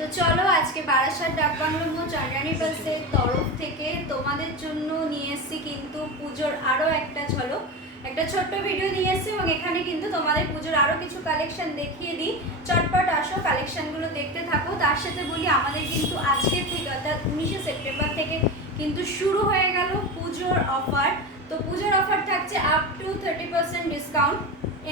তো চলো আজকে বারাসাত ডাকবাংলো মোড় চন্দ্রানী পালসের তরফ থেকে তোমাদের জন্য নিয়ে এসেছি কিন্তু পুজোর আরও একটা ঝলক, একটা ছোট্ট ভিডিও নিয়ে এসেছি এবং এখানে কিন্তু তোমাদের পুজোর আরও কিছু কালেকশন দেখিয়ে দিই। চটপট আসো, কালেকশনগুলো দেখতে থাকো। তার সাথে বলি আমাদের কিন্তু আজকের থেকে অর্থাৎ 19শে সেপ্টেম্বর থেকে কিন্তু শুরু হয়ে গেল পুজোর অফার। তো পুজোর অফার থাকছে আপ টু 30% ডিসকাউন্ট।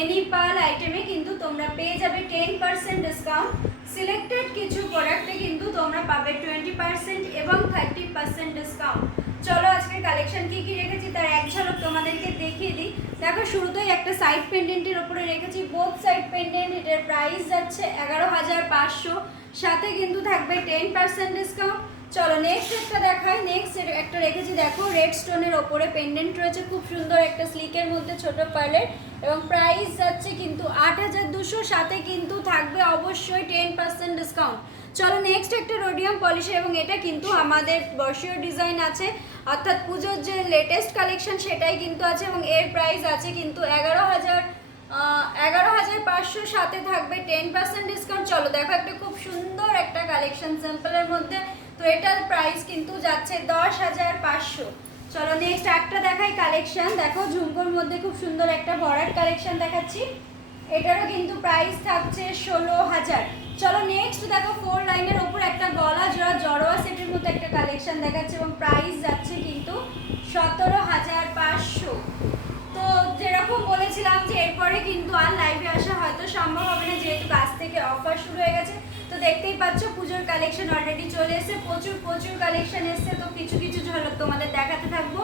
এনি পাল আইটেমে কিন্তু তোমরা পেয়ে যাবে 10% ডিসকাউন্ট। সিলেক্টেড কিছু প্রোডাক্টে কিন্তু তোমরা পাবে 20% এবং 30% ডিসকাউন্ট। চলো আজকের কালেকশন কি কি রেখেছি তার এক ঝলক তোমাদেরকে দেখিয়ে দিই। দেখো শুরুতেই একটা সাইড পেন্ডেন্টের ওপরে রেখেছি বোথ সাইড পেন্ডেন্ট। এটার প্রাইস যাচ্ছে 11,500, সাথে কিন্তু থাকবে 10% ডিসকাউন্ট। চলো নেক্সট একটা দেখাই। নেক্সট একটা রেখেছি, দেখো রেড স্টোনের ওপরে পেন্ডেন্ট রয়েছে, খুব সুন্দর একটা স্লিকের মধ্যে ছোট পার্লের, এবং প্রাইস যাচ্ছে কিন্তু 8,200, সাথে কিন্তু থাকবে অবশ্যই 10% ডিসকাউন্ট। চলো নেক্সট একটা রোডিয়াম পলিশ, এবং এটা কিন্তু আমাদের বর্ষীয় ডিজাইন আছে, অর্থাৎ পুজোর যে লেটেস্ট কালেকশন সেটাই কিন্তু আছে, এবং এর প্রাইস আছে কিন্তু 11,500, সাথে থাকবে 10% ডিসকাউন্ট। চলো দেখো একটা খুব সুন্দর একটা কালেকশন সিম্পলের মধ্যে, তো এটার প্রাইস কিন্তু যাচ্ছে 10,500। চলো নেক্সট একটা দেখাই কালেকশন। দেখো ঝুমকোর মধ্যে খুব সুন্দর একটা ভরাট কালেকশন দেখাচ্ছি, এটারও কিন্তু প্রাইস থাকছে 16,000। চলো নেক্সট দেখো 4 লাইনের ওপর একটা গলা জোড়া জড়োয়া সেটের মধ্যে একটা কালেকশন দেখাচ্ছে, এবং প্রাইস যাচ্ছে কিন্তু 17,500। তো যেরকম বলেছিলাম যে এরপরে কিন্তু আর লাইভে আসা হয়তো সম্ভব হবে না, যেহেতু কাছ থেকে অফার শুরু হয়ে গেছে। তো দেখতেই পাচ্ছ পুজোর কালেকশন অলরেডি চলে এসেছে, প্রচুর কালেকশন এসেছে। তো কিছু কিছু ঝলক তোমাদের দেখাতে থাকবো,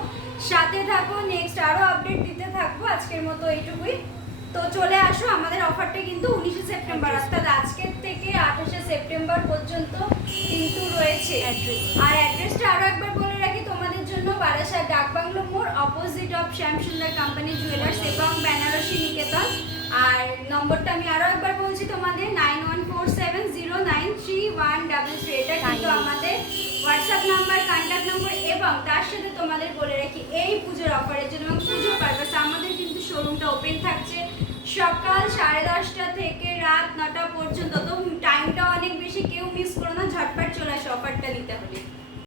সাথে থাকো, নেক্সট আরও আপডেট দিতে থাকবো। আজকের মতো এইটুকুই। তো চলে আসো, আমাদের অফারটা কিন্তু 19শে সেপ্টেম্বর অর্থাৎ আজকের থেকে 28শে সেপ্টেম্বর পর্যন্ত কিন্তু রয়েছে। আর অ্যাড্রেসটা আরও একবার বলে রাখি তোমাদের জন্য, বারাসাত ডাকবাংলো মোড়, opposite of Shyamsundar company jewellers এবং বেনারসি নিকেতন। আর নম্বরটা আমি আরও একবার বলছি তোমাদের, 9147093133। এটা কিন্তু আমাদের হোয়াটসঅ্যাপ নাম্বার, কন্ট্যাক্ট নম্বর, এবং তার সাথে তোমাদের বলে রাখি এই পুজোর অফারের জন্য এবং পুজো পারপাসে আমাদের কিন্তু শোরুমটা ওপেন থাকছে সকাল 10:30 থেকে রাত 9টা পর্যন্ত। তো টাইমটা অনেক বেশি, কেউ মিস করো না, ঝটপট চলে আসো অফারটা নিতে হলে।